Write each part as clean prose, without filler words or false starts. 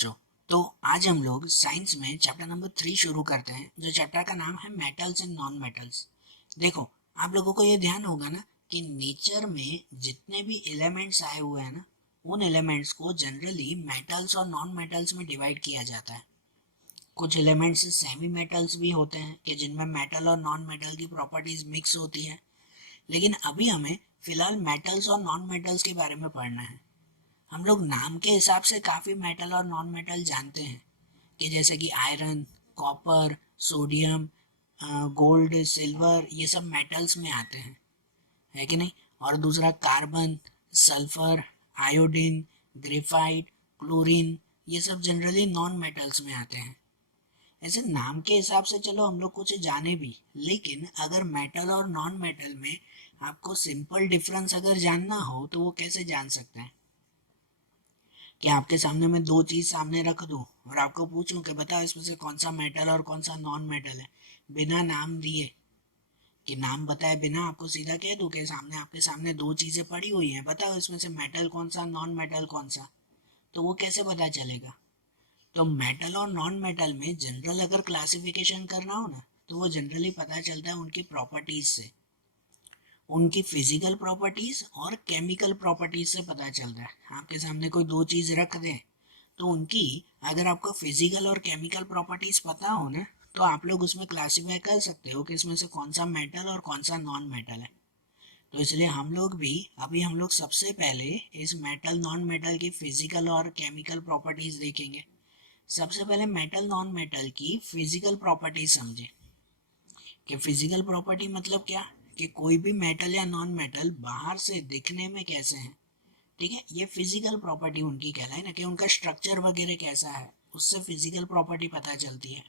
बच्चों, तो आज हम लोग साइंस में चैप्टर नंबर 3 शुरू करते हैं, जो चैप्टर का नाम है मेटल्स एंड नॉन मेटल्स। देखो, आप लोगों को ये ध्यान होगा ना कि नेचर में जितने भी एलिमेंट्स आए हुए हैं ना, उन एलिमेंट्स को जनरली मेटल्स और नॉन मेटल्स में डिवाइड किया जाता है। कुछ एलिमेंट्स सेमी मेटल्स भी होते हैं कि जिनमें मेटल और नॉन मेटल की प्रॉपर्टीज मिक्स होती हैं, लेकिन अभी हमें फिलहाल मेटल्स और नॉन मेटल्स के बारे में पढ़ना है। हम लोग नाम के हिसाब से काफ़ी मेटल और नॉन मेटल जानते हैं कि जैसे कि iron, copper, sodium, gold, silver, ये सब मेटल्स में आते हैं, है कि नहीं। और दूसरा carbon, sulphur, iodine, graphite, chlorine, ये सब जनरली नॉन मेटल्स में आते हैं। ऐसे नाम के हिसाब से चलो हम लोग कुछ जाने भी, लेकिन अगर मेटल और नॉन मेटल में आपको सिंपल डिफरेंस अगर जानना हो तो वो कैसे जान सकते हैं? कि आपके सामने मैं दो चीज सामने रख दूं और आपको पूछूं कि बताओ इसमें से कौन सा मेटल और कौन सा नॉन मेटल है, बिना नाम दिए, कि नाम बताए बिना आपको सीधा कह दूं कि सामने आपके सामने दो चीजें पड़ी हुई हैं, बताओ इसमें से मेटल कौन सा, नॉन मेटल कौन सा, तो वो कैसे पता चलेगा? तो मेटल और नॉन मेटल में जनरल अगर क्लासिफिकेशन करना हो ना, तो वो जनरली पता चलता है उनकी प्रॉपर्टीज से, उनकी फिजिकल प्रॉपर्टीज और केमिकल प्रॉपर्टीज से पता चलता है। आपके सामने कोई दो चीज रख दें तो उनकी अगर आपको फिजिकल और केमिकल प्रॉपर्टीज पता हो ना, तो आप लोग उसमें क्लासिफाई कर सकते हो कि इसमें से कौन सा मेटल और कौन सा नॉन मेटल है। तो इसलिए हम लोग सबसे पहले इस मेटल नॉन मेटल की फिजिकल और केमिकल प्रॉपर्टीज देखेंगे। सबसे पहले मेटल नॉन मेटल की फिजिकल प्रॉपर्टीज समझे कि फिजिकल प्रॉपर्टी मतलब क्या, कि कोई भी मेटल या नॉन मेटल बाहर से दिखने में कैसे हैं। ठीक है, ये फिजिकल प्रॉपर्टी उनकी कहलाए ना, कि उनका स्ट्रक्चर वगैरह कैसा है, उससे फिजिकल प्रॉपर्टी पता चलती है।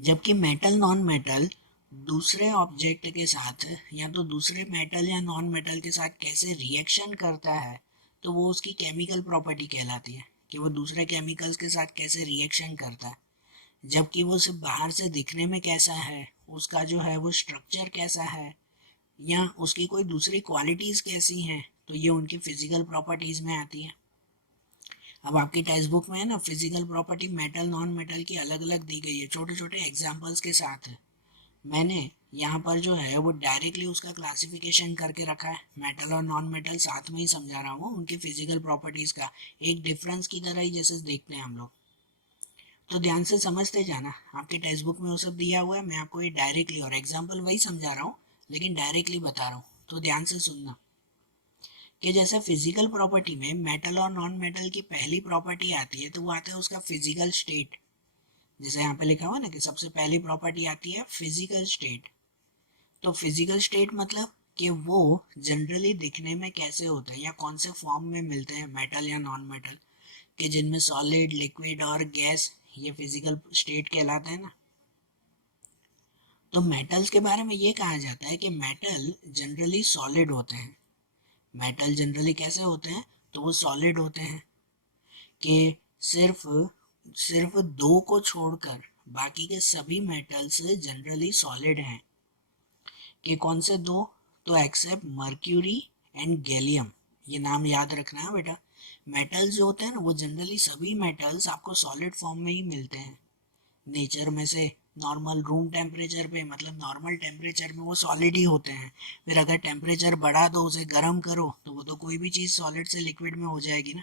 जबकि मेटल नॉन मेटल दूसरे ऑब्जेक्ट के साथ या तो दूसरे मेटल या नॉन मेटल के साथ कैसे रिएक्शन करता है, तो वो उसकी केमिकल प्रॉपर्टी कहलाती है, कि वो दूसरे केमिकल्स के साथ कैसे रिएक्शन करता है। जबकि वो सिर्फ बाहर से दिखने में कैसा है, उसका जो है वो स्ट्रक्चर कैसा है, या उसकी कोई दूसरी क्वालिटीज़ कैसी हैं, तो ये उनकी फिजिकल प्रॉपर्टीज़ में आती है। अब आपकी टेक्स्ट बुक में है ना, physical property metal non metal की अलग अलग दी गई है, छोटे छोटे एग्जाम्पल्स के साथ है। मैंने यहाँ पर जो है वो डायरेक्टली उसका क्लासिफिकेशन करके रखा है, मेटल और नॉन मेटल साथ में ही समझा रहा हूँ, उनकी फिजिकल प्रॉपर्टीज़ का एक डिफरेंस की तरह ही जैसे देखते हैं हम लोग। तो ध्यान से समझते जाना, आपके टेक्स्ट बुक में वो सब दिया हुआ है, मैं आपको ये डायरेक्टली और एग्जाम्पल वही समझा रहा हूँ, लेकिन डायरेक्टली बता रहा हूँ, तो ध्यान से सुनना। कि जैसे फिजिकल प्रॉपर्टी में मेटल और नॉन मेटल की पहली प्रॉपर्टी आती है, तो वो आता है उसका फिजिकल स्टेट। जैसे यहाँ पे लिखा हुआ ना कि सबसे पहली प्रॉपर्टी आती है फिजिकल स्टेट। तो फिजिकल स्टेट मतलब कि वो जनरली दिखने में कैसे होते हैं या कौन से फॉर्म में मिलते हैं, मेटल या नॉन मेटल, कि जिनमें सॉलिड, लिक्विड और गैस, ये फिजिकल स्टेट कहलाते हैं ना। तो मेटल्स के बारे में ये कहा जाता है कि मेटल जनरली सॉलिड होते हैं। मेटल जनरली कैसे होते हैं, तो वो सॉलिड होते हैं, कि सिर्फ सिर्फ दो को छोड़कर बाकी के सभी मेटल्स जनरली सॉलिड हैं। कि कौन से दो, तो एक्सेप्ट मर्क्यूरी एंड गैलियम, ये नाम याद रखना है बेटा। मेटल्स जो होते हैं ना, वो जनरली सभी मेटल्स आपको सॉलिड फॉर्म में ही मिलते हैं नेचर में से। नॉर्मल रूम टेम्परेचर पे, मतलब नॉर्मल टेम्परेचर में वो सॉलिड ही होते हैं। फिर अगर टेम्परेचर बढ़ा दो, उसे गर्म करो, तो वो तो कोई भी चीज़ सॉलिड से लिक्विड में हो जाएगी ना।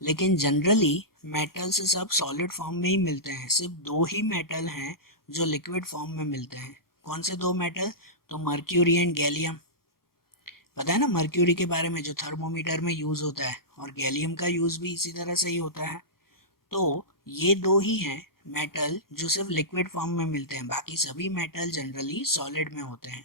लेकिन जनरली मेटल से सब सॉलिड फॉर्म में ही मिलते हैं, सिर्फ दो ही मेटल हैं जो लिक्विड फॉर्म में मिलते हैं। कौन से दो मेटल, तो मर्क्यूरी एंड गैलियम। पता है ना मर्क्यूरी के बारे में, जो थर्मोमीटर में यूज होता है, और गैलियम का यूज भी इसी तरह से ही होता है। तो ये दो ही हैं मेटल जो सिर्फ लिक्विड फॉर्म में मिलते हैं, बाकी सभी मेटल जनरली सॉलिड में होते हैं।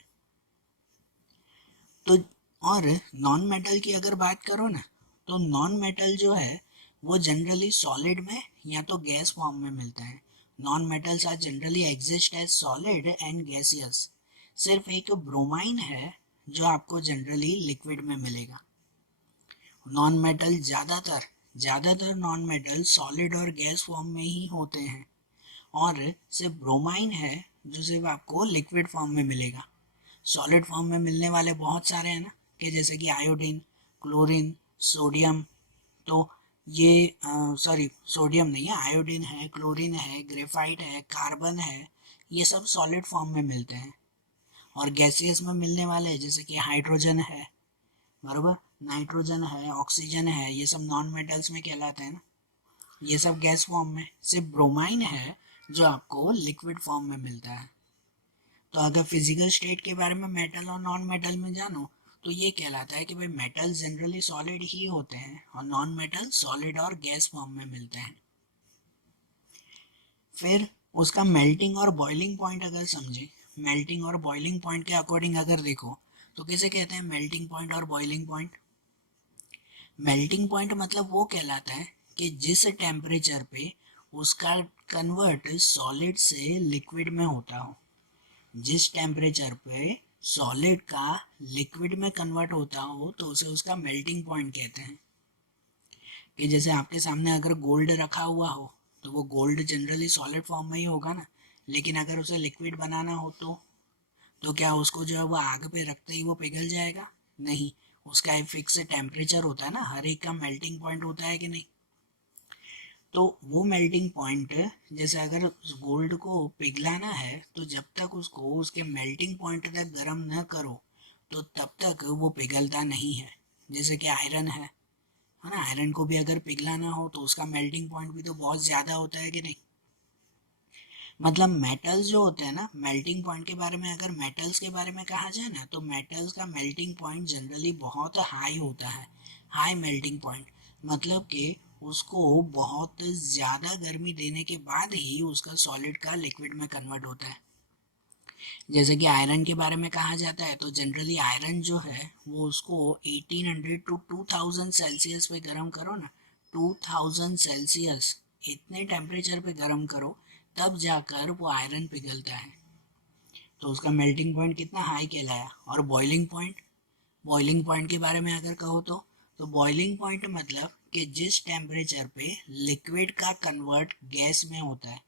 तो और नॉन मेटल की अगर बात करो ना, तो नॉन मेटल जो है वो जनरली सॉलिड में या तो गैस फॉर्म में मिलते हैं। Non metals are generally exist as solid and gaseous. सिर्फ एक ब्रोमाइन है जो आपको जनरली लिक्विड में मिलेगा। नॉन मेटल ज़्यादातर नॉन मेटल सॉलिड और गैस फॉर्म में ही होते हैं, और सिर्फ ब्रोमाइन है जो सिर्फ आपको लिक्विड फॉर्म में मिलेगा। सॉलिड फॉर्म में मिलने वाले बहुत सारे हैं ना, कि जैसे कि आयोडीन, क्लोरीन, सोडियम। तो ये सॉरी सोडियम नहीं है, आयोडीन है, क्लोरीन है, ग्रेफाइट है, कार्बन है, ये सब सॉलिड फॉर्म में मिलते हैं। और गैसियस में मिलने वाले जैसे कि हाइड्रोजन है, बराबर, नाइट्रोजन है, ऑक्सीजन है, ये सब नॉन मेटल्स में कहलाते हैं ना, ये सब गैस फॉर्म में। सिर्फ ब्रोमाइन है जो आपको लिक्विड फॉर्म में मिलता है। तो अगर फिजिकल स्टेट के बारे में मेटल और नॉन मेटल में जानो तो ये कहलाता है कि भाई मेटल जनरली सॉलिड ही होते हैं और नॉन मेटल सॉलिड और गैस फॉर्म में मिलते हैं। फिर उसका मेल्टिंग और बॉइलिंग पॉइंट अगर समझे, मेल्टिंग और बॉइलिंग पॉइंट के अकॉर्डिंग अगर देखो तो किसे कहते हैं मेल्टिंग पॉइंट और बॉइलिंग पॉइंट? मेल्टिंग पॉइंट मतलब वो कहलाता है कि जिस टेम्परेचर पे उसका कन्वर्ट सॉलिड से लिक्विड में होता हो, जिस टेम्परेचर पे सॉलिड का लिक्विड में कन्वर्ट होता हो तो उसे उसका मेल्टिंग पॉइंट कहते हैं। कि जैसे आपके सामने अगर गोल्ड रखा हुआ हो तो वो गोल्ड जनरली सॉलिड फॉर्म में ही होगा ना, लेकिन अगर उसे लिक्विड बनाना हो तो क्या उसको जो है वो आग पे रखते ही वो पिघल जाएगा? नहीं, उसका एक फिक्स टेम्परेचर होता है ना, हर एक का मेल्टिंग पॉइंट होता है कि नहीं। तो वो मेल्टिंग पॉइंट, जैसे अगर उस गोल्ड को पिघलाना है तो जब तक उसको उसके मेल्टिंग पॉइंट तक गर्म न करो तो तब तक वो पिघलता नहीं है। जैसे कि आयरन है ना, आयरन को भी अगर पिघलाना हो तो उसका मेल्टिंग पॉइंट भी तो बहुत ज़्यादा होता है कि नहीं। मतलब मेटल्स जो होते हैं ना, मेल्टिंग पॉइंट के बारे में अगर मेटल्स के बारे में कहा जाए ना तो मेटल्स का मेल्टिंग पॉइंट जनरली बहुत हाई होता है, हाई मेल्टिंग पॉइंट। मतलब कि उसको बहुत ज़्यादा गर्मी देने के बाद ही उसका सॉलिड का लिक्विड में कन्वर्ट होता है। जैसे कि आयरन के बारे में कहा जाता है तो जनरली आयरन जो है वो उसको 1800 टू 2000 सेल्सियस पे गर्म करो ना, 2000 सेल्सियस इतने टेम्परेचर पे गर्म करो तब जाकर वो आयरन पिघलता है। तो उसका मेल्टिंग पॉइंट कितना हाई कहलाया। और बॉइलिंग पॉइंट, बॉइलिंग पॉइंट के बारे में अगर कहो तो बॉइलिंग पॉइंट मतलब कि जिस टेम्परेचर पे लिक्विड का कन्वर्ट गैस में होता है,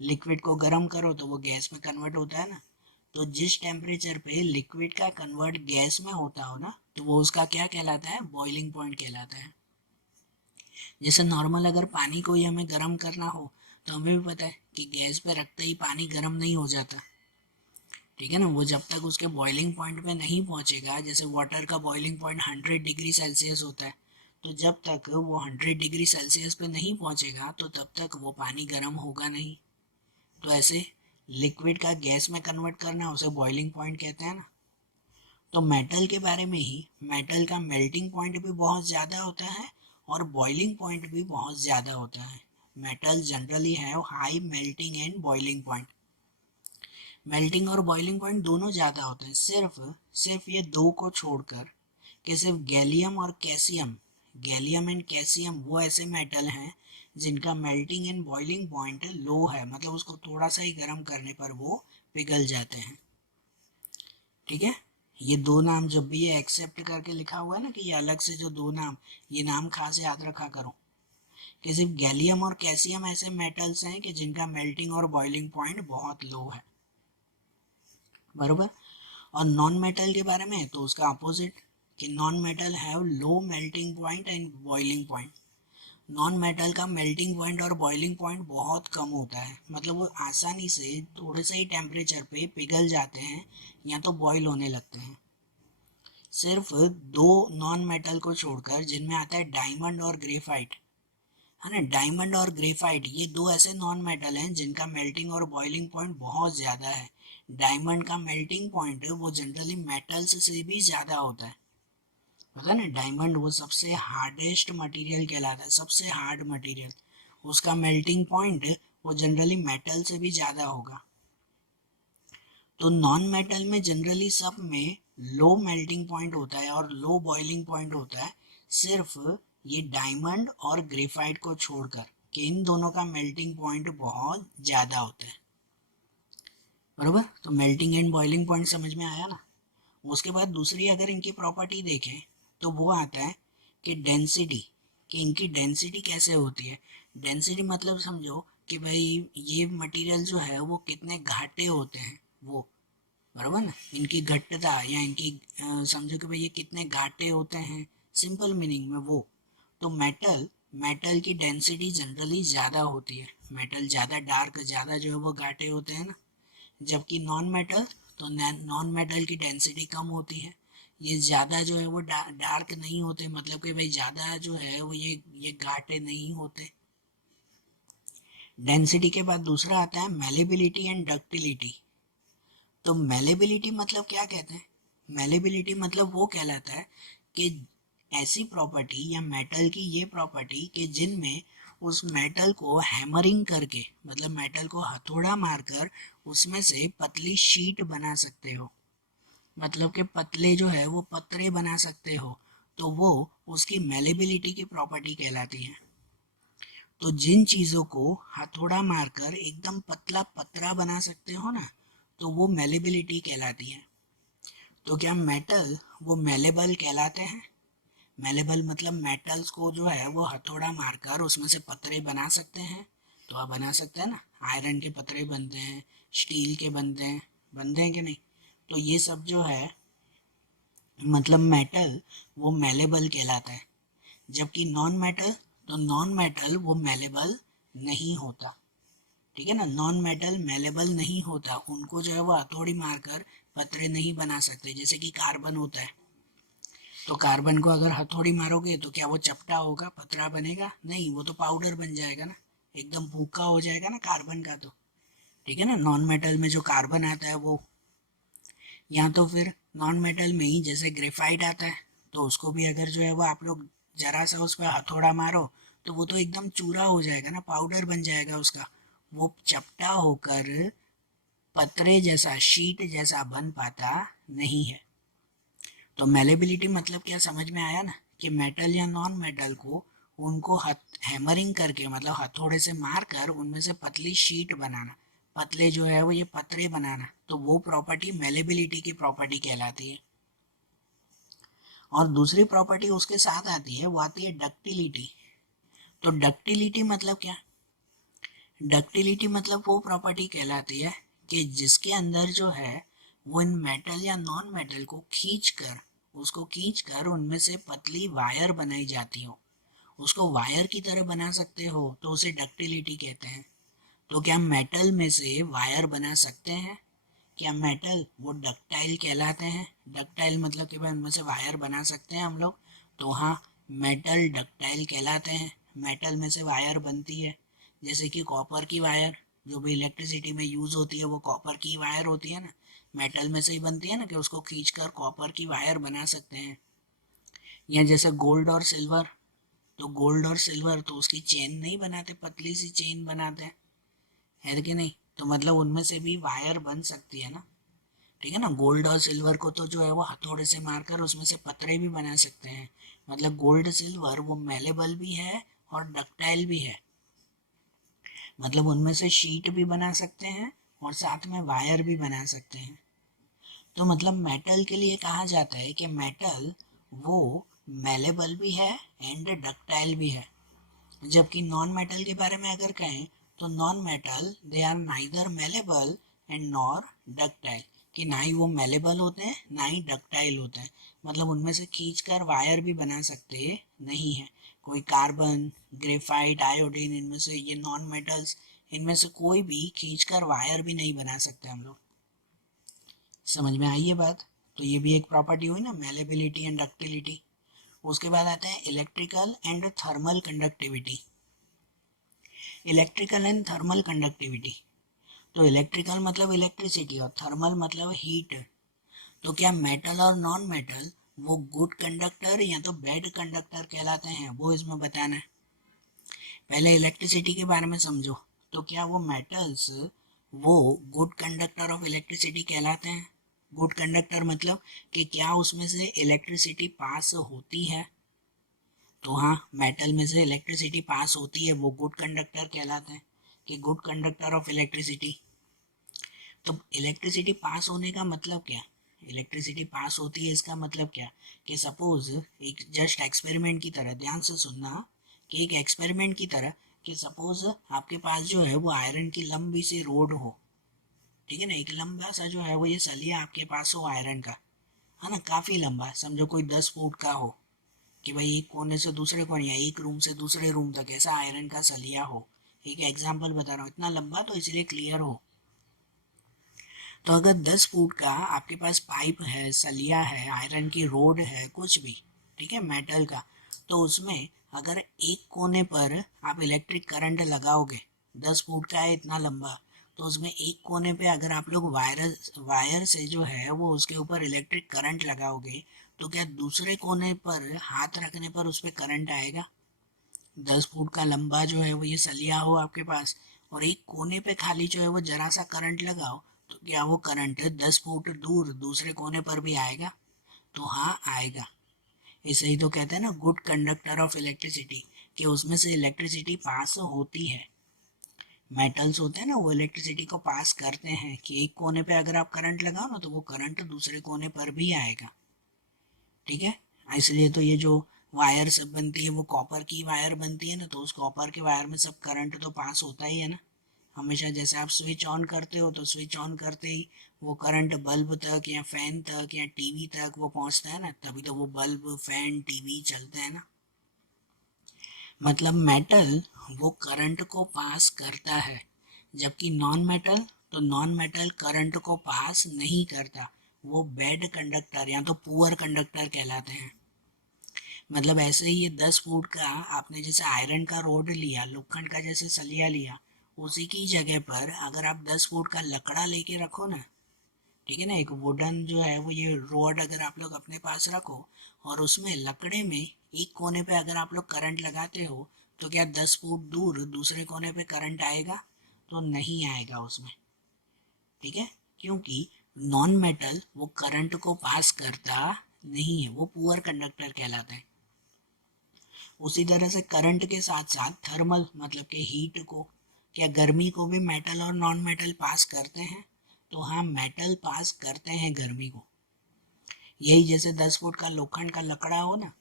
लिक्विड को गर्म करो तो वो गैस में कन्वर्ट होता है ना, तो जिस टेम्परेचर पे लिक्विड का कन्वर्ट गैस में होता हो ना तो वो उसका क्या कहलाता है? बॉइलिंग पॉइंट कहलाता है। जैसे नॉर्मल अगर पानी को ही हमें गर्म करना हो तो हमें भी पता है कि गैस पे रखते ही पानी गर्म नहीं हो जाता, ठीक है ना। वो जब तक उसके बॉइलिंग पॉइंट पे नहीं पहुंचेगा, जैसे वाटर का बॉइलिंग पॉइंट 100 डिग्री सेल्सियस होता है, तो जब तक वो 100 डिग्री सेल्सियस पे नहीं पहुंचेगा तो तब तक वो पानी गर्म होगा नहीं। तो ऐसे लिक्विड का गैस में कन्वर्ट करना उसे बॉइलिंग पॉइंट कहते हैं ना। तो मेटल के बारे में ही, मेटल का मेल्टिंग पॉइंट भी बहुत ज़्यादा होता है और बॉइलिंग पॉइंट भी बहुत ज़्यादा होता है। मेटल जनरली है high melting and boiling point. Melting और बॉइलिंग पॉइंट दोनों ज़्यादा होते हैं, सिर्फ सिर्फ ये दो को छोड़कर, कि सिर्फ गैलियम और कैसियम, गैलियम एंड कैसियम वो ऐसे मेटल हैं जिनका मेल्टिंग एंड बॉइलिंग पॉइंट लो है, मतलब उसको थोड़ा सा ही गर्म करने पर वो पिघल जाते हैं, ठीक है। ये दो नाम जब भी ये एक्सेप्ट करके लिखा हुआ है ना कि ये अलग से जो दो नाम, ये नाम खास याद रखा करो कि सिर्फ गैलियम और कैसियम ऐसे मेटल्स हैं कि जिनका मेल्टिंग और बॉइलिंग पॉइंट बहुत लो है, बरोबर। और नॉन मेटल के बारे में तो उसका अपोजिट, कि non metal have low melting point and boiling point. Non metal का मेल्टिंग पॉइंट और बॉइलिंग पॉइंट बहुत कम होता है, मतलब वो आसानी से थोड़े से ही टेम्परेचर पे पिघल जाते हैं या तो बॉईल होने लगते हैं। सिर्फ दो नॉन मेटल को छोड़कर, जिनमें आता है डायमंड और ग्रेफाइट, है ना, डायमंड और ग्रेफाइट ये दो ऐसे नॉन मेटल हैं जिनका मेल्टिंग और बॉइलिंग पॉइंट बहुत ज़्यादा है। डायमंड का मेल्टिंग पॉइंट वो जनरली मेटल्स से भी ज़्यादा होता है, पता ना, डायमंड वो सबसे हार्डेस्ट मटेरियल कहलाता है, सबसे हार्ड मटेरियल, उसका मेल्टिंग पॉइंट वो जनरली मेटल से भी ज़्यादा होगा। तो नॉन मेटल में जनरली सब में लो मेल्टिंग पॉइंट होता है और लो बॉइलिंग पॉइंट होता है, सिर्फ ये डायमंड और ग्रेफाइट को छोड़कर, कि इन दोनों का मेल्टिंग पॉइंट बहुत ज़्यादा होता है, बरोबर। तो मेल्टिंग एंड बॉइलिंग पॉइंट समझ में आया ना। उसके बाद दूसरी अगर इनकी प्रॉपर्टी देखें तो वो आता है कि डेंसिटी, कि इनकी डेंसिटी कैसे होती है। डेंसिटी मतलब समझो कि भाई ये मटेरियल जो है वो कितने घाटे होते हैं वो, बराबर ना, इनकी घट्टता या इनकी समझो कि भाई ये कितने घाटे होते हैं, सिंपल मीनिंग में वो। तो मेटल मेटल की डेंसिटी जनरली ज़्यादा होती है, मेटल ज़्यादा डार्क, ज़्यादा जो है वो गाढ़े होते हैं ना, जबकि नॉन मेटल, तो नॉन मेटल की डेंसिटी कम होती है, ये ज़्यादा जो है वो डार्क नहीं होते, मतलब कि भाई ज़्यादा जो है वो ये गाढ़े नहीं होते। डेंसिटी के बाद दूसरा आता है मेलेबिलिटी एंड डक्टिलिटी। तो मेलेबिलिटी मतलब क्या कहते हैं? मेलेबिलिटी मतलब वो कहलाता है कि ऐसी प्रॉपर्टी या मेटल की ये प्रॉपर्टी कि जिनमें उस मेटल को हैमरिंग करके, मतलब मेटल को हथौड़ा मारकर उसमें से पतली शीट बना सकते हो, मतलब कि पतले जो है वो पतरे बना सकते हो, तो वो उसकी मेलेबिलिटी की प्रॉपर्टी कहलाती है। तो जिन चीज़ों को हथौड़ा मारकर एकदम पतला पतरा बना सकते हो ना, तो वो मेलेबिलिटी कहलाती है। तो क्या मेटल वो मेलेबल कहलाते हैं? मेलेबल मतलब मेटल्स को जो है वो हथौड़ा मारकर उसमें से पतरे बना सकते हैं, तो आप बना सकते हैं ना, आयरन के पतरे बनते हैं, स्टील के बनते हैं कि नहीं? तो ये सब जो है मतलब मेटल वो मेलेबल कहलाता है। जबकि नॉन मेटल, तो नॉन मेटल वो मेलेबल नहीं होता, ठीक है ना, नॉन मेटल मेलेबल नहीं होता, उनको जो है वो हथौड़ी मारकर पतरे नहीं बना सकते। जैसे कि कार्बन होता है, तो कार्बन को अगर हथौड़ी मारोगे तो क्या वो चपटा होगा, पतरा बनेगा? नहीं, वो तो पाउडर बन जाएगा ना, एकदम भूखा हो जाएगा ना कार्बन का। तो ठीक है ना, नॉन मेटल में जो कार्बन आता है वो, या तो फिर नॉन मेटल में ही जैसे ग्रेफाइट आता है, तो उसको भी अगर जो है वो आप लोग जरा सा उस पर हथौड़ा मारो तो वो तो एकदम चूरा हो जाएगा ना, पाउडर बन जाएगा उसका, वो चपटा होकर पतरे जैसा, शीट जैसा बन पाता नहीं है। तो मेलेबिलिटी मतलब क्या समझ में आया ना, कि मेटल या नॉन मेटल को उनको हैमरिंग करके, मतलब हथौड़े से मार कर उनमें से पतली शीट बनाना, पतले जो है वो ये पतरे बनाना, तो वो प्रॉपर्टी मेलेबिलिटी की प्रॉपर्टी कहलाती है। और दूसरी प्रॉपर्टी उसके साथ आती है, वो आती है डक्टिलिटी। तो डक्टिलिटी मतलब क्या? डक्टिलिटी मतलब वो प्रॉपर्टी कहलाती है कि जिसके अंदर जो है वो इन मेटल या नॉन मेटल को खींच कर उनमें से पतली वायर बनाई जाती हो, उसको वायर की तरह बना सकते हो, तो उसे डक्टिलिटी कहते हैं। तो क्या मेटल में से वायर बना सकते हैं? क्या मेटल वो डक्टाइल कहलाते हैं? डक्टाइल मतलब कि भाई उनमें से वायर बना सकते हैं हम लोग, तो हाँ, मेटल डक्टाइल कहलाते हैं, मेटल में से वायर बनती है। जैसे कि कॉपर की वायर जो भी इलेक्ट्रिसिटी में यूज होती है वो कॉपर की वायर होती है ना, मेटल में से ही बनती है ना, कि उसको खींचकर कॉपर की वायर बना सकते हैं। या जैसे गोल्ड और सिल्वर, तो गोल्ड और सिल्वर तो उसकी चेन नहीं बनाते, पतली सी चेन बनाते हैं, है कि नहीं? तो मतलब उनमें से भी वायर बन सकती है ना, ठीक है ना। गोल्ड और सिल्वर को तो जो है वो हथौड़े से मारकर उसमें से पतरे भी बना सकते हैं, मतलब गोल्ड सिल्वर वो मेलेबल भी है और डक्टाइल भी है, मतलब उनमें से शीट भी बना सकते हैं और साथ में वायर भी बना सकते हैं। तो मतलब मेटल के लिए कहा जाता है कि मेटल वो मेलेबल भी है एंड डक्टाइल भी है। जबकि नॉन मेटल के बारे में अगर कहें, तो non metal they are neither malleable and nor ductile, कि ना ही वो मेलेबल होते हैं ना ही डक्टाइल होते हैं, मतलब उनमें से खींचकर वायर भी बना सकते नहीं है। कोई कार्बन, ग्रेफाइट, आयोडीन, इनमें से ये नॉन मेटल्स, इनमें से कोई भी खींचकर वायर भी नहीं बना सकते हम लोग। समझ में आई ये बात? तो ये भी एक प्रॉपर्टी हुई ना, मेलेबिलिटी एंड डक्टिलिटी। उसके बाद आता है electrical and thermal conductivity. Electrical and thermal conductivity, तो इलेक्ट्रिकल मतलब इलेक्ट्रिसिटी और थर्मल मतलब हीट। तो क्या मेटल और नॉन मेटल वो गुड कंडक्टर या तो बैड कंडक्टर कहलाते हैं, वो इसमें बताना है। पहले इलेक्ट्रिसिटी के बारे में समझो। तो क्या वो मेटल्स वो गुड कंडक्टर ऑफ इलेक्ट्रिसिटी कहलाते हैं? गुड कंडक्टर मतलब कि क्या उसमें से इलेक्ट्रिसिटी पास होती है? तो हाँ, मेटल में से इलेक्ट्रिसिटी पास होती है, वो गुड कंडक्टर कहलाते हैं, कि गुड कंडक्टर ऑफ इलेक्ट्रिसिटी। तो इलेक्ट्रिसिटी पास होने का मतलब क्या? इलेक्ट्रिसिटी पास होती है इसका मतलब क्या, कि सपोज एक जस्ट एक्सपेरिमेंट की तरह, ध्यान से सुनना, कि एक एक्सपेरिमेंट की तरह, कि सपोज आपके पास जो है वो आयरन की लंबी सी रोड हो, ठीक है ना, एक लंबा सा जो है वो ये सलिया आपके पास हो आयरन का, है ना, काफ़ी लंबा, समझो कोई 10 फुट का हो, कि भाई एक कोने से दूसरे कोने या एक रूम से दूसरे रूम तक ऐसा आयरन का सलिया हो। एक एग्जाम्पल बता रहा हूँ, इतना लंबा तो इसलिए क्लियर हो। तो अगर 10 फुट का आपके पास पाइप है, सलिया है, आयरन की रोड है, कुछ भी, ठीक है, मेटल का, तो उसमें अगर एक कोने पर आप इलेक्ट्रिक करंट लगाओगे, 10 फुट का है इतना लंबा, तो उसमें एक कोने पे अगर आप लोग वायर से जो है वो उसके ऊपर इलेक्ट्रिक करंट लगाओगे, तो क्या दूसरे कोने पर हाथ रखने पर उस पर करंट आएगा? 10 फुट का लंबा जो है वो ये सलिया हो आपके पास, और एक कोने पे खाली जो है वो जरा सा करंट लगाओ, तो क्या वो करंट 10 फुट दूर दूसरे कोने पर भी आएगा? तो हाँ, आएगा। इसे ही तो कहते हैं ना गुड कंडक्टर ऑफ इलेक्ट्रिसिटी, कि उसमें से इलेक्ट्रिसिटी पास होती है। मेटल्स होते हैं ना, वो इलेक्ट्रिसिटी को पास करते हैं, कि एक कोने पे अगर आप करंट लगाओ ना तो वो करंट दूसरे कोने पर भी आएगा। ठीक है, इसलिए तो ये जो वायर सब बनती है वो कॉपर की वायर बनती है ना, तो उस कॉपर के वायर में सब करंट तो पास होता ही है ना हमेशा। जैसे आप स्विच ऑन करते हो तो स्विच ऑन करते ही वो करंट बल्ब तक या फैन तक या टीवी तक वो पहुंचता है ना, तभी तो वो बल्ब फैन टीवी चलते हैं ना। मतलब मेटल वो करंट को पास करता है, जबकि नॉन मेटल, तो नॉन मेटल करंट को पास नहीं करता। वो बैड कंडक्टर या तो पुअर कंडक्टर कहलाते हैं। मतलब ऐसे ही ये 10 फुट का आपने जैसे आयरन का रोड लिया, लोखंड का जैसे सलिया लिया, उसी की जगह पर अगर आप 10 फुट का लकड़ा लेके रखो ना, ठीक है ना, एक वुडन जो है वो ये रोड अगर आप लोग अपने पास रखो और उसमें लकड़े में एक कोने पे अगर आप लोग करंट लगाते हो, तो क्या 10 फुट दूर दूसरे कोने पे करंट आएगा? तो नहीं आएगा उसमें। ठीक है, क्योंकि नॉन मेटल वो करंट को पास करता नहीं है, वो पुअर कंडक्टर कहलाता है। उसी तरह से करंट के साथ साथ थर्मल मतलब कि हीट को, क्या गर्मी को भी मेटल और नॉन मेटल पास करते हैं? तो हाँ, मेटल पास करते हैं गर्मी को। यही जैसे 10 फुट का लोखंड का लकड़ा हो ना,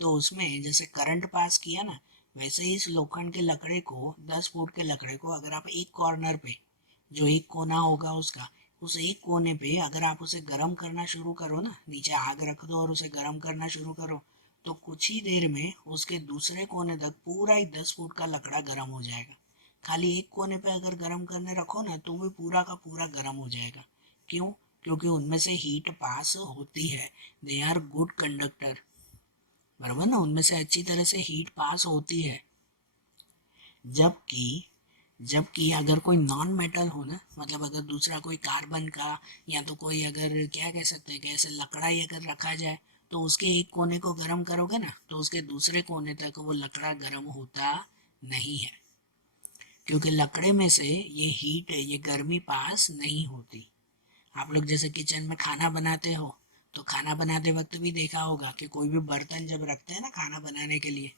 तो उसमें जैसे करंट पास किया ना, वैसे ही इस लोखंड के लकड़े को, 10 फुट के लकड़े को अगर आप एक कॉर्नर पे, जो एक कोना होगा उसका, उस एक कोने पे अगर आप उसे गर्म करना शुरू करो ना, नीचे आग रख दो और उसे गर्म करना शुरू करो, तो कुछ ही देर में उसके दूसरे कोने तक पूरा ही 10 फुट का लकड़ा गर्म हो जाएगा। खाली एक कोने पे अगर गर्म करने रखो ना तो वो पूरा का पूरा गर्म हो जाएगा। क्यों? क्योंकि उनमें से हीट पास होती है। दे आर गुड कंडक्टर, बराबर ना, उनमें से अच्छी तरह से हीट पास होती है। जबकि जबकि अगर कोई नॉन मेटल हो ना, मतलब अगर दूसरा कोई कार्बन का या तो कोई अगर क्या कह सकते हैं कि ऐसे लकड़ा ही अगर रखा जाए, तो उसके एक कोने को गर्म करोगे ना तो उसके दूसरे कोने तक वो लकड़ा गर्म होता नहीं है, क्योंकि लकड़े में से ये हीट, ये गर्मी पास नहीं होती। आप लोग जैसे किचन में खाना बनाते हो, तो खाना बनाते वक्त भी देखा होगा कि कोई भी बर्तन जब रखते हैं ना खाना बनाने के लिए,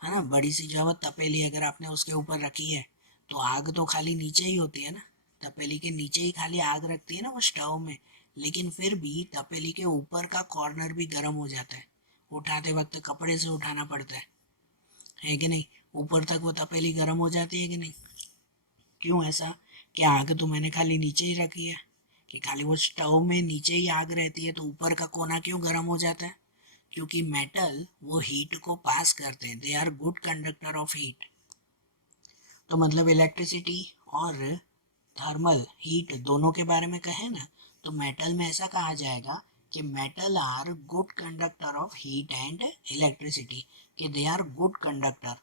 है ना, बड़ी सी जो है वो तपेली अगर आपने उसके ऊपर रखी है, तो आग तो खाली नीचे ही होती है ना, तपेली के नीचे ही खाली आग रखती है ना वो स्टोव में, लेकिन फिर भी तपेली के ऊपर का कॉर्नर भी गर्म हो जाता है। उठाते वक्त कपड़े से उठाना पड़ता है कि नहीं? ऊपर तक वो तपेली गर्म हो जाती है कि नहीं? क्यों ऐसा? कि आग तो मैंने खाली नीचे ही रखी है, कि खाली वो स्टोव में नीचे ही आग रहती है, तो ऊपर का कोना क्यों गर्म हो जाता है? क्योंकि मेटल वो हीट को पास करते हैं, they are good conductor of heat. तो मतलब इलेक्ट्रिसिटी और थर्मल हीट दोनों के बारे में कहें ना, तो मेटल में ऐसा कहा जाएगा कि metal are good conductor of heat and electricity, कि दे आर गुड कंडक्टर।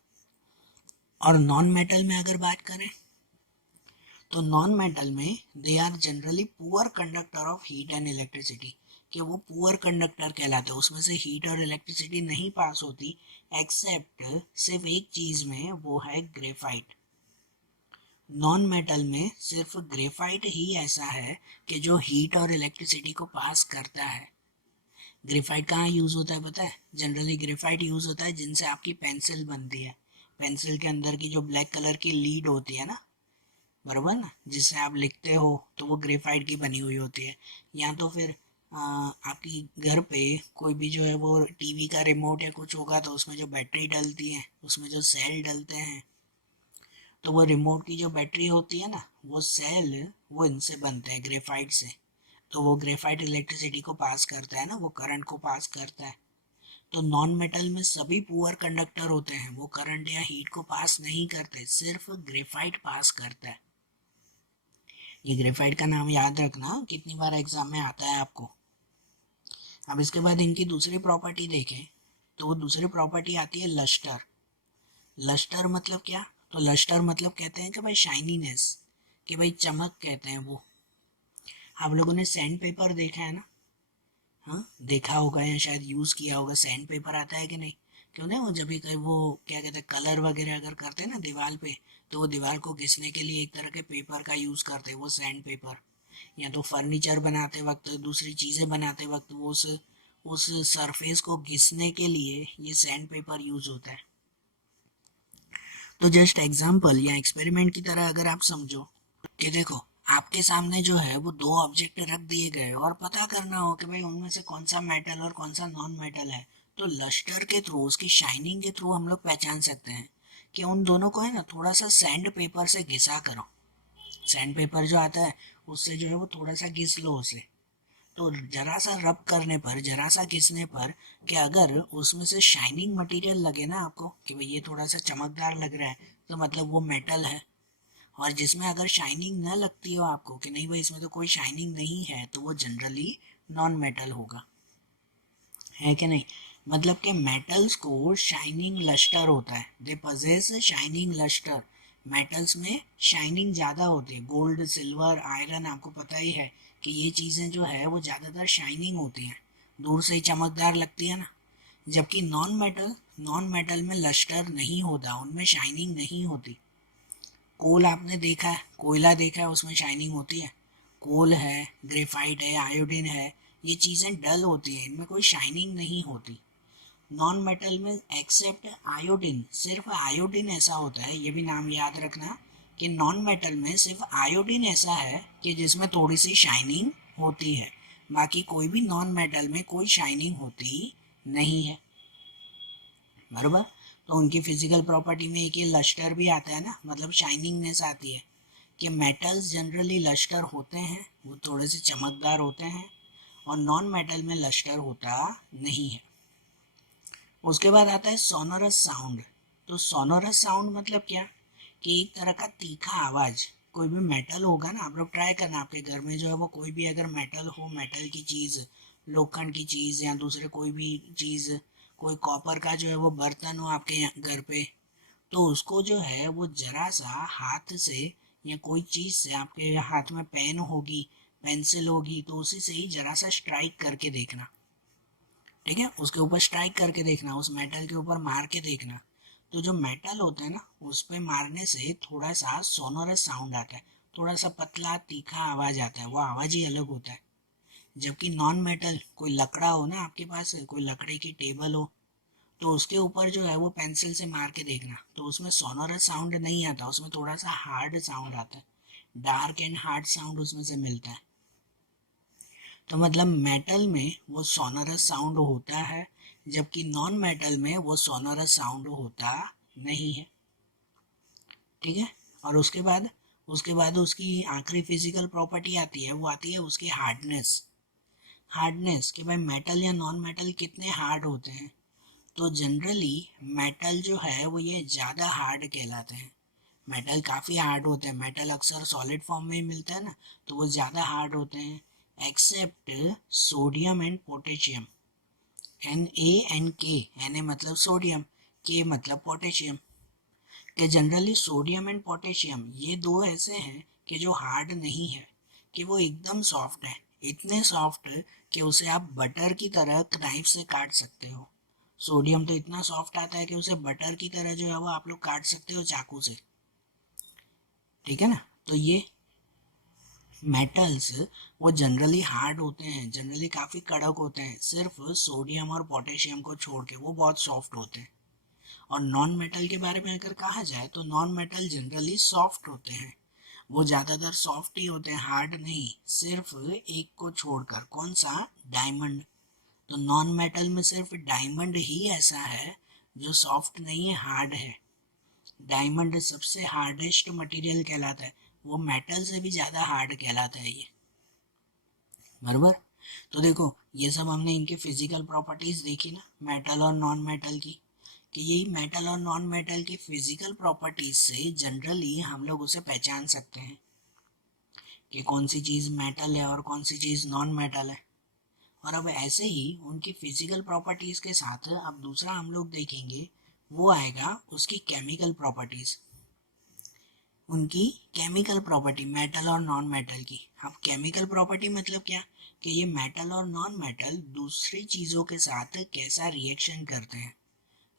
और नॉन मेटल में अगर बात करें, तो नॉन मेटल में they are generally poor conductor of heat and electricity, कि वो पुअर कंडक्टर कहलाते हैं, उसमें से हीट और इलेक्ट्रिसिटी नहीं पास होती, एक्सेप्ट सिर्फ एक चीज में, वो है ग्रेफाइट। नॉन मेटल में सिर्फ ग्रेफाइट ही ऐसा है कि जो हीट और इलेक्ट्रिसिटी को पास करता है। ग्रेफाइट कहाँ यूज होता है पता है? जनरली ग्रेफाइट यूज होता है जिनसे आपकी पेंसिल बनती है। पेंसिल के अंदर की जो ब्लैक कलर की लीड होती है ना, बराबर ना, जिससे आप लिखते हो, तो वो ग्रेफाइट की बनी हुई होती है। या तो फिर आपकी घर पे कोई भी जो है वो टीवी का रिमोट या कुछ होगा, तो उसमें जो बैटरी डलती है, उसमें जो सेल डलते हैं, तो वो रिमोट की जो बैटरी होती है ना, वो सेल, वो इनसे बनते हैं, ग्रेफाइट से। तो वो ग्रेफाइट इलेक्ट्रिसिटी को पास करता है ना, वो करंट को पास करता है। तो नॉन मेटल में सभी पुअर कंडक्टर होते हैं, वो करंट या हीट को पास नहीं करते, सिर्फ ग्रेफाइट पास करता है। ये ग्रेफाइट का नाम याद रखना, कितनी बार एग्जाम में आता है आपको। अब इसके बाद इनकी दूसरी प्रॉपर्टी देखें तो वो दूसरी प्रॉपर्टी आती है लस्टर। लस्टर मतलब क्या? तो लस्टर मतलब कहते हैं कि भाई शाइनीनेस, कि भाई चमक कहते हैं वो। आप लोगों ने सैंड पेपर देखा है ना? हाँ, देखा होगा या शायद यूज़ किया होगा। सैंड पेपर आता है कि नहीं? क्यों नहीं, वो जब भी कहीं वो क्या कहते हैं कलर वगैरह अगर करते हैं ना दीवार पे, तो वो दीवार को घिसने के लिए एक तरह के पेपर का यूज़ करते हैं, वो सैंड पेपर। या तो फर्नीचर बनाते वक्त, दूसरी चीज़ें बनाते वक्त वो उस सरफेस को घिसने के लिए ये सैंड पेपर यूज़ होता है। तो जस्ट एग्जाम्पल या एक्सपेरिमेंट की तरह अगर आप समझो कि देखो आपके सामने जो है वो दो ऑब्जेक्ट रख दिए गए और पता करना हो कि भाई उनमें से कौन सा मेटल और कौन सा नॉन मेटल है, तो लस्टर के थ्रू, उसकी शाइनिंग के थ्रू हम लोग पहचान सकते हैं कि उन दोनों को है ना थोड़ा सा सैंड पेपर से घिसा करो। सैंड पेपर जो आता है उससे जो है वो थोड़ा सा घिस लो उसे। तो जरा सा रब करने पर, जरा सा घिसने पर, कि अगर उसमें से शाइनिंग मटेरियल लगे ना आपको कि भाई ये थोड़ा सा चमकदार लग रहा है, तो मतलब वो मेटल है। और जिसमें अगर शाइनिंग न लगती हो आपको कि नहीं भाई इसमें तो कोई शाइनिंग नहीं है, तो वो जनरली नॉन मेटल होगा, है कि नहीं? मतलब कि मेटल्स को शाइनिंग लस्टर होता है, they possess shining lustre. Metals में शाइनिंग ज़्यादा होती है, गोल्ड, सिल्वर, आयरन, आपको पता ही है कि ये चीज़ें जो है वो ज़्यादातर शाइनिंग होती हैं, दूर से ही चमकदार लगती है ना। जबकि नॉन मेटल में लस्टर नहीं होता, उनमें शाइनिंग नहीं होती। कोल आपने देखा है, कोयला देखा है, उसमें शाइनिंग होती है। कोल है, ग्रेफाइट है, आयोडीन है, ये चीज़ें डल होती हैं, इनमें कोई शाइनिंग नहीं होती। नॉन मेटल में एक्सेप्ट आयोडीन, सिर्फ आयोडीन ऐसा होता है, ये भी नाम याद रखना कि नॉन मेटल में सिर्फ आयोडीन ऐसा है कि जिसमें थोड़ी सी शाइनिंग होती है, बाकी कोई भी नॉन मेटल में कोई शाइनिंग होती नहीं है। बरोबर। तो उनकी फिजिकल प्रॉपर्टी में एक ये लस्टर भी आता है ना, मतलब शाइनिंगनेस आती है कि मेटल्स जनरली लस्टर होते हैं, वो थोड़े से चमकदार होते हैं, और नॉन मेटल में लस्टर होता नहीं है। उसके बाद आता है सोनोरस साउंड। तो सोनोरस साउंड मतलब क्या? कि एक तरह का तीखा आवाज। कोई भी मेटल होगा ना, आप लोग ट्राई करना आपके घर में जो है वो कोई भी अगर मेटल हो, मेटल की चीज, लोखंड की चीज या दूसरे कोई भी चीज, कोई कॉपर का जो है वो बर्तन हो आपके घर पे, तो उसको जो है वो जरा सा हाथ से या कोई चीज से, आपके हाथ में पेन होगी, पेंसिल होगी, तो उसी से ही जरा सा स्ट्राइक करके देखना। ठीक है, उसके ऊपर स्ट्राइक करके देखना, उस मेटल के ऊपर मार के देखना। तो जो मेटल होता है ना, उस पे मारने से थोड़ा सा सोनोरस साउंड आता है, थोड़ा सा पतला तीखा आवाज आता है, वो आवाज ही अलग होता है। जबकि नॉन मेटल, कोई लकड़ा हो ना आपके पास, कोई लकड़े की टेबल हो, तो उसके ऊपर जो है वो पेंसिल से मार के देखना, तो उसमें सोनोरस साउंड नहीं आता, उसमें थोड़ा सा हार्ड साउंड आता है, डार्क एंड हार्ड साउंड उसमें से मिलता है। तो मतलब मेटल में वो सोनोरस साउंड होता है, जबकि नॉन मेटल में वो सोनोरस साउंड होता नहीं है। ठीक है। और उसके बाद उसकी आखिरी फिजिकल प्रॉपर्टी आती है, वो आती है उसकी हार्डनेस। हार्डनेस कि भाई मेटल या नॉन मेटल कितने हार्ड होते हैं। तो जनरली मेटल जो है वो ये ज़्यादा हार्ड कहलाते हैं। मेटल काफ़ी हार्ड होते हैं, मेटल अक्सर सॉलिड फॉर्म में ही मिलता है ना, तो वो ज़्यादा हार्ड होते हैं। Except sodium and potassium. Na and K, Na मतलब सोडियम, K मतलब पोटेशियम। कि जनरली सोडियम एंड पोटेशियम ये दो ऐसे हैं कि जो हार्ड नहीं है, कि वो एकदम सॉफ्ट है, इतने सॉफ्ट कि उसे आप बटर की तरह नाइफ से काट सकते हो। सोडियम तो इतना सॉफ्ट आता है कि उसे बटर की तरह जो है वो आप लोग काट सकते हो चाकू से। ठीक है ना? तो ये मेटल्स वो जनरली हार्ड होते हैं, जनरली काफ़ी कड़क होते हैं, सिर्फ सोडियम और पोटेशियम को छोड़ के वो बहुत सॉफ्ट होते हैं। और नॉन मेटल के बारे में अगर कहा जाए तो नॉन मेटल जनरली सॉफ्ट होते हैं, वो ज़्यादातर सॉफ्ट ही होते हैं, हार्ड नहीं, सिर्फ एक को छोड़कर, कौन सा? डायमंड। तो नॉन मेटल में सिर्फ डायमंड ही ऐसा है जो सॉफ्ट नहीं है, हार्ड है। डायमंड सबसे हार्डेस्ट मटेरियल कहलाता है, वो मेटल से भी ज़्यादा हार्ड कहलाता है ये। बराबर। तो देखो ये सब हमने इनके फिजिकल प्रॉपर्टीज देखी ना, मेटल और नॉन मेटल की, कि यही मेटल और नॉन मेटल की फिजिकल प्रॉपर्टीज से जनरली हम लोग उसे पहचान सकते हैं कि कौन सी चीज़ मेटल है और कौन सी चीज़ नॉन मेटल है। और अब ऐसे ही उनकी फिजिकल प्रॉपर्टीज के साथ अब दूसरा हम लोग देखेंगे, वो आएगा उसकी केमिकल प्रॉपर्टीज, उनकी केमिकल प्रॉपर्टी मेटल और नॉन मेटल की। अब केमिकल प्रॉपर्टी मतलब क्या, कि ये मेटल और नॉन मेटल दूसरी चीज़ों के साथ कैसा रिएक्शन करते हैं,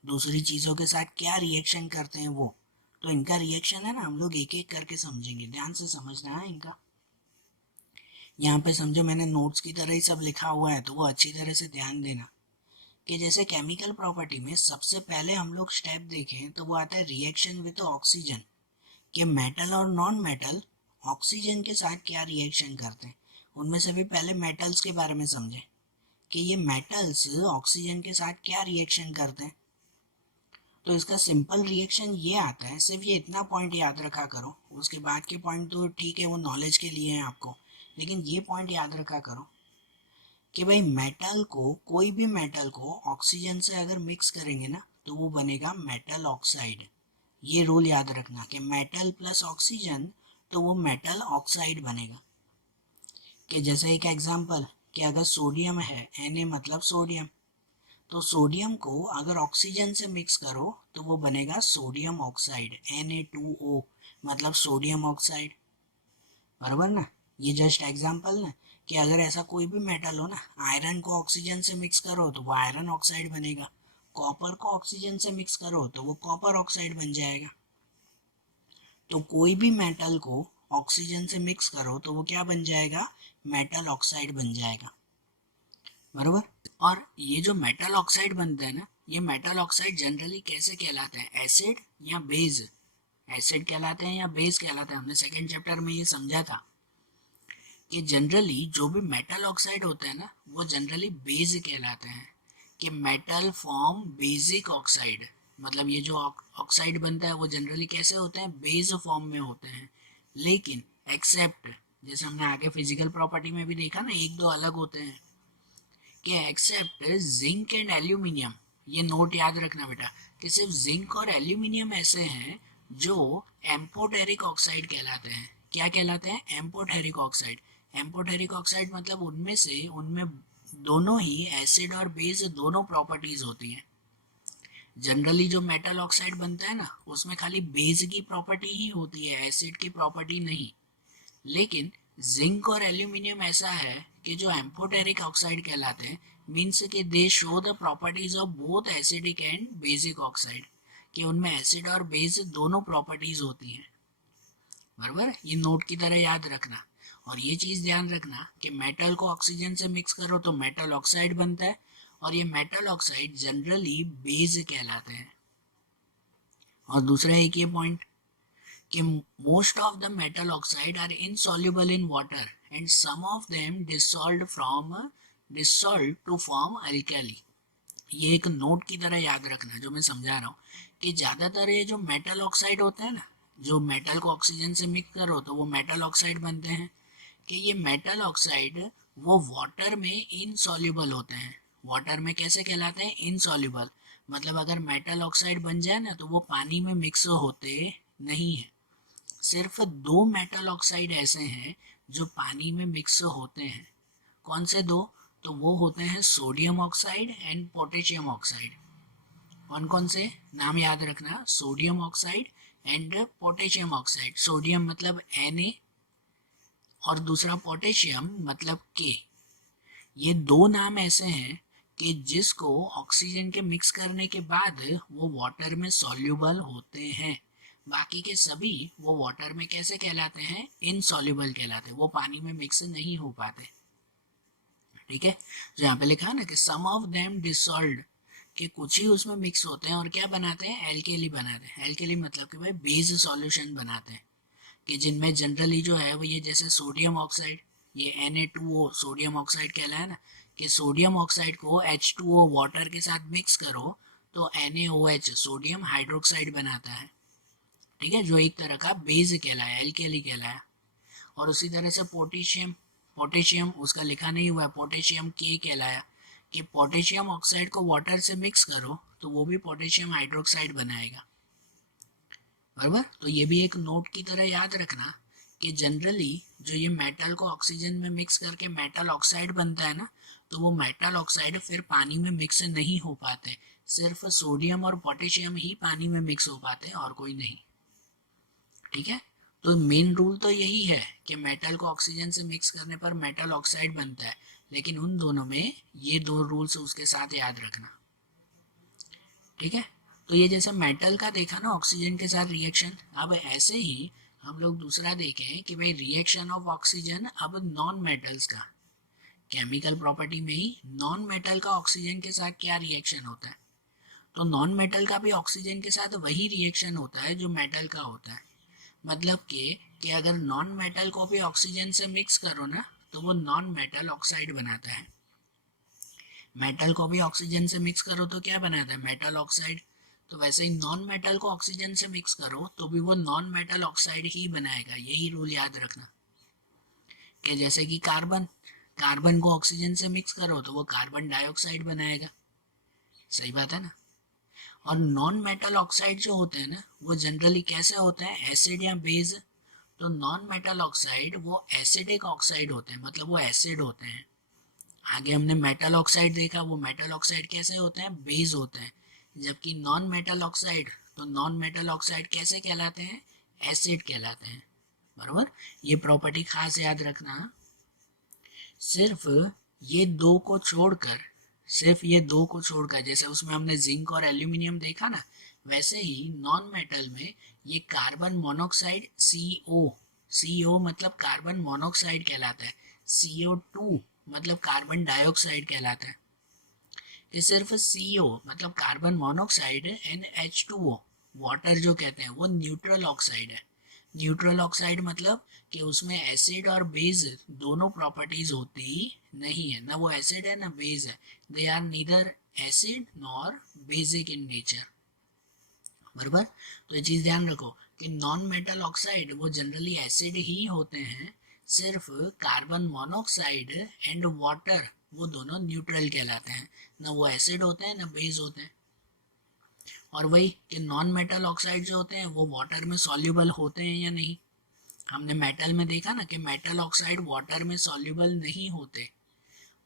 दूसरी चीज़ों के साथ क्या रिएक्शन करते हैं वो। तो इनका रिएक्शन है ना, हम लोग एक एक करके समझेंगे, ध्यान से समझना है इनका। यहाँ पे समझो मैंने नोट्स की तरह ही सब लिखा हुआ है, तो वो अच्छी तरह से ध्यान देना। कि जैसे केमिकल प्रॉपर्टी में सबसे पहले हम लोग स्टेप देखें तो वो आता है रिएक्शन विद ऑक्सीजन, कि मेटल और नॉन मेटल ऑक्सीजन के साथ क्या रिएक्शन करते हैं। उनमें से भी पहले मेटल्स के बारे में समझें कि ये मेटल्स ऑक्सीजन के साथ क्या रिएक्शन करते हैं। तो इसका सिंपल रिएक्शन ये आता है, सिर्फ ये इतना पॉइंट याद रखा करो, उसके बाद के पॉइंट तो ठीक है वो नॉलेज के लिए हैं आपको, लेकिन ये पॉइंट याद रखा करो कि भाई मेटल को, कोई भी मेटल को ऑक्सीजन से अगर मिक्स करेंगे ना तो वो बनेगा मेटल ऑक्साइड। ये रूल याद रखना कि मेटल प्लस ऑक्सीजन तो वो मेटल ऑक्साइड बनेगा। कि जैसे एक एग्जांपल, कि अगर सोडियम है, Na मतलब सोडियम, तो सोडियम को अगर ऑक्सीजन से मिक्स करो तो वो बनेगा सोडियम ऑक्साइड, Na2O मतलब सोडियम ऑक्साइड, बराबर ना। ये जस्ट एग्जांपल ना, कि अगर ऐसा कोई भी मेटल हो ना, आयरन को ऑक्सीजन से मिक्स करो तो वो आयरन ऑक्साइड बनेगा, कॉपर को ऑक्सीजन से मिक्स करो तो वो कॉपर ऑक्साइड बन जाएगा। तो कोई भी मेटल को ऑक्सीजन से मिक्स करो तो वो क्या बन जाएगा, मेटल ऑक्साइड बन जाएगा, बराबर। और ये जो मेटल ऑक्साइड बनता है ना, ये मेटल ऑक्साइड जनरली कैसे कहलाते हैं, एसिड या बेस। एसिड कहलाते हैं या बेस कहलाते हैं, हमने सेकेंड चैप्टर में ये समझा था कि जनरली जो भी मेटल ऑक्साइड होते हैं ना, वो जनरली बेस कहलाते हैं, कि मेटल फॉर्म बेसिक ऑक्साइड। मतलब ये जो ऑक्साइड बनता है वो जनरली कैसे होते हैं, बेस फॉर्म में होते हैं। लेकिन एक्सेप्ट, जैसे हमने आगे फिजिकल प्रॉपर्टी में भी देखा ना, एक दो अलग होते हैं, कि एक्सेप्ट जिंक एंड एल्यूमिनियम। ये नोट याद रखना बेटा, कि सिर्फ जिंक और एल्यूमिनियम ऐसे हैं जो एम्पोटेरिक ऑक्साइड कहलाते हैं। क्या कहलाते हैं, एम्पोटेरिक ऑक्साइड। एम्पोटेरिक ऑक्साइड मतलब उनमें दोनों ही एसिड और बेस दोनों प्रॉपर्टीज होती हैं। जनरली जो मेटल ऑक्साइड बनता है ना, उसमें खाली बेस की प्रॉपर्टी ही होती है, एसिड की प्रॉपर्टी नहीं। लेकिन जिंक और एल्यूमिनियम ऐसा है कि जो एम्फोटेरिक ऑक्साइड कहलाते हैं, मीन्स कि दे show the properties of both acidic and basic oxide, कि उनमें एसिड और बेस दोनों प्रॉपर्टीज होती हैं, बराबर। ये नोट की तरह याद रखना। और ये चीज़ ध्यान रखना कि मेटल को ऑक्सीजन से मिक्स करो तो मेटल ऑक्साइड बनता है, और ये मेटल ऑक्साइड जनरली बेस कहलाते हैं। और दूसरा एक ये पॉइंट कि most of the metal oxide are insoluble in water and some of them dissolved to form alkali। ये एक नोट की तरह याद रखना जो मैं समझा रहा हूँ, कि ज़्यादातर ये जो मेटल ऑक्साइड होते हैं ना, जो मेटल को ऑक्सीजन से मिक्स करो तो वो मेटल ऑक्साइड बनते हैं, कि ये मेटल ऑक्साइड वो वाटर में इनसॉल्युबल होते हैं। वाटर में कैसे कहलाते हैं, इनसॉल्युबल। मतलब अगर मेटल ऑक्साइड बन जाए ना तो वो पानी में मिक्स होते नहीं है। सिर्फ दो मेटल ऑक्साइड ऐसे हैं जो पानी में मिक्स होते हैं। कौन से दो, तो वो होते हैं sodium oxide and potassium oxide. कौन कौन से, नाम याद रखना, sodium oxide and potassium oxide. Sodium मतलब Na और दूसरा पोटेशियम मतलब K। ये दो नाम ऐसे हैं कि जिसको ऑक्सीजन के मिक्स करने के बाद वो वाटर में सॉल्युबल होते हैं। बाकी के सभी वो वाटर में कैसे कहलाते हैं, इनसॉल्युबल कहलाते हैं, वो पानी में मिक्स नहीं हो पाते। ठीक है, जो यहाँ पे लिखा है ना कि सम ऑफ देम डिसॉल्व्ड, कि कुछ ही उसमें मिक्स होते हैं और क्या बनाते हैं, एल्केली बनाते हैं। एल्केली मतलब कि भाई बेस सॉल्यूशन बनाते हैं, कि जिनमें जनरली जो है वो ये जैसे सोडियम ऑक्साइड, ये Na2O सोडियम ऑक्साइड कहला है ना, कि सोडियम ऑक्साइड को H2O वाटर के साथ मिक्स करो तो NaOH सोडियम हाइड्रोक्साइड बनाता है। ठीक है, जो एक तरह का बेस कहलाया, एल्केली कहलाया। और उसी तरह से पोटेशियम, पोटेशियम उसका लिखा नहीं हुआ है, पोटेशियम के कहलाया, कि पोटेशियम ऑक्साइड को वाटर से मिक्स करो तो वो भी पोटेशियम हाइड्रोक्साइड बनाएगा, बराबर। तो ये भी एक नोट की तरह याद रखना कि जनरली जो ये मेटल को ऑक्सीजन में मिक्स करके मेटल ऑक्साइड बनता है ना, तो वो मेटल ऑक्साइड फिर पानी में मिक्स नहीं हो पाते, सिर्फ सोडियम और पोटेशियम ही पानी में मिक्स हो पाते हैं और कोई नहीं, ठीक है। तो मेन रूल तो यही है कि मेटल को ऑक्सीजन से मिक्स करने पर मेटल ऑक्साइड बनता है, लेकिन उन दोनों में ये दो रूल्स उसके साथ याद रखना, ठीक है। तो ये जैसे मेटल का देखा ना ऑक्सीजन के साथ रिएक्शन, अब ऐसे ही हम लोग दूसरा देखें कि भाई रिएक्शन ऑफ ऑक्सीजन अब नॉन मेटल्स का, केमिकल प्रॉपर्टी में ही नॉन मेटल का ऑक्सीजन के साथ क्या रिएक्शन होता है। तो नॉन मेटल का भी ऑक्सीजन के साथ वही रिएक्शन होता है जो मेटल का होता है, मतलब कि अगर नॉन मेटल को भी ऑक्सीजन से मिक्स करो ना तो वो नॉन मेटल ऑक्साइड बनाता है, मेटल को भी ऑक्सीजन से मिक्स करो तो क्या बनाता है, मेटल ऑक्साइड। तो वैसे ही नॉन मेटल को ऑक्सीजन से मिक्स करो तो भी वो नॉन मेटल ऑक्साइड ही बनाएगा, यही रूल याद रखना। कि जैसे कि कार्बन, कार्बन को ऑक्सीजन से मिक्स करो तो वो कार्बन डाइऑक्साइड बनाएगा, सही बात है ना। और नॉन मेटल ऑक्साइड जो होते हैं ना वो जनरली कैसे होते हैं, एसिड या बेस। तो नॉन मेटल ऑक्साइड वो एसिडिक ऑक्साइड होते हैं, मतलब वो एसिड होते हैं। आगे हमने मेटल ऑक्साइड देखा, वो मेटल ऑक्साइड कैसे होते हैं, बेस होते हैं। जबकि नॉन मेटल ऑक्साइड, तो नॉन मेटल ऑक्साइड कैसे कहलाते हैं, एसिड कहलाते हैं, बराबर। ये प्रॉपर्टी खास याद रखना। सिर्फ ये दो को छोड़कर, सिर्फ ये दो को छोड़कर, जैसे उसमें हमने जिंक और एल्यूमिनियम देखा ना, वैसे ही नॉन मेटल में ये कार्बन मोनोक्साइड CO, CO मतलब कार्बन मोनोक्साइड कहलाता है, CO2 मतलब कार्बन डाइऑक्साइड कहलाता है। ये सिर्फ CO मतलब carbon monoxide and H2O water जो कहते हैं वो न्यूट्रल ऑक्साइड है। न्यूट्रल ऑक्साइड मतलब कि उसमें एसिड और बेस दोनों प्रॉपर्टीज होती नहीं है, ना वो एसिड है ना बेस है, they are neither acid nor basic in nature, बराबर। तो ये चीज़ ध्यान रखो कि नॉन मेटल ऑक्साइड वो जनरली एसिड ही होते हैं, सिर्फ कार्बन मोनोक्साइड एंड वाटर वो दोनों न्यूट्रल कहलाते हैं, ना वो एसिड होते हैं ना बेस होते हैं। और वही कि नॉन मेटल ऑक्साइड जो होते हैं वो वाटर में सॉल्युबल होते हैं या नहीं, हमने मेटल में देखा ना कि मेटल ऑक्साइड वाटर में सॉल्युबल नहीं होते।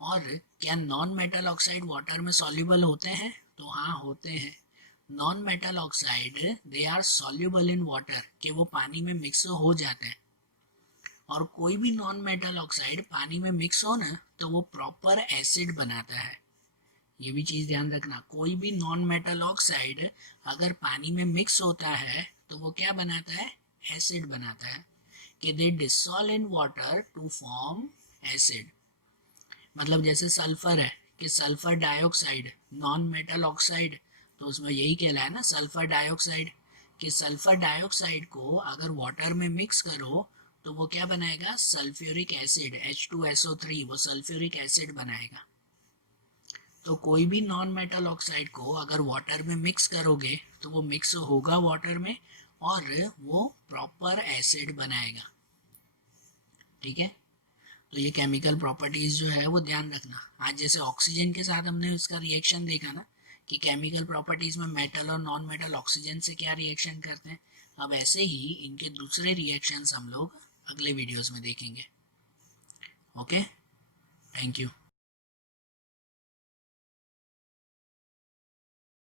और क्या नॉन मेटल ऑक्साइड वाटर में सॉल्युबल होते हैं, तो हाँ होते हैं। Non metal oxide they are soluble in water, कि वो पानी में मिक्स हो जाते हैं। और कोई भी नॉन मेटल ऑक्साइड पानी में मिक्स हो ना तो वो प्रॉपर एसिड बनाता है, ये भी चीज़ ध्यान रखना। कोई भी नॉन मेटल ऑक्साइड अगर पानी में मिक्स होता है तो वो क्या बनाता है, एसिड बनाता है, कि they dissolve in water to form acid. मतलब जैसे सल्फर है कि sulphur dioxide non metal oxide, तो उसमें यही कहला है ना सल्फर डाइऑक्साइड, कि सल्फर डाइऑक्साइड को अगर वाटर में मिक्स करो तो वो क्या बनाएगा, सल्फ्यूरिक एसिड H2SO3, वो सल्फ्यूरिक एसिड बनाएगा। तो कोई भी नॉन मेटल ऑक्साइड को अगर वाटर में मिक्स करोगे तो वो मिक्स होगा वाटर में और वो प्रॉपर एसिड बनाएगा, ठीक है। तो ये केमिकल प्रॉपर्टीज जो है वो ध्यान रखना। आज जैसे ऑक्सीजन के साथ हमने उसका रिएक्शन देखा ना कि केमिकल प्रॉपर्टीज में मेटल और नॉन मेटल ऑक्सीजन से क्या रिएक्शन करते हैं, अब ऐसे ही इनके दूसरे रिएक्शंस हम लोग अगले वीडियोस में देखेंगे। Okay, thank you.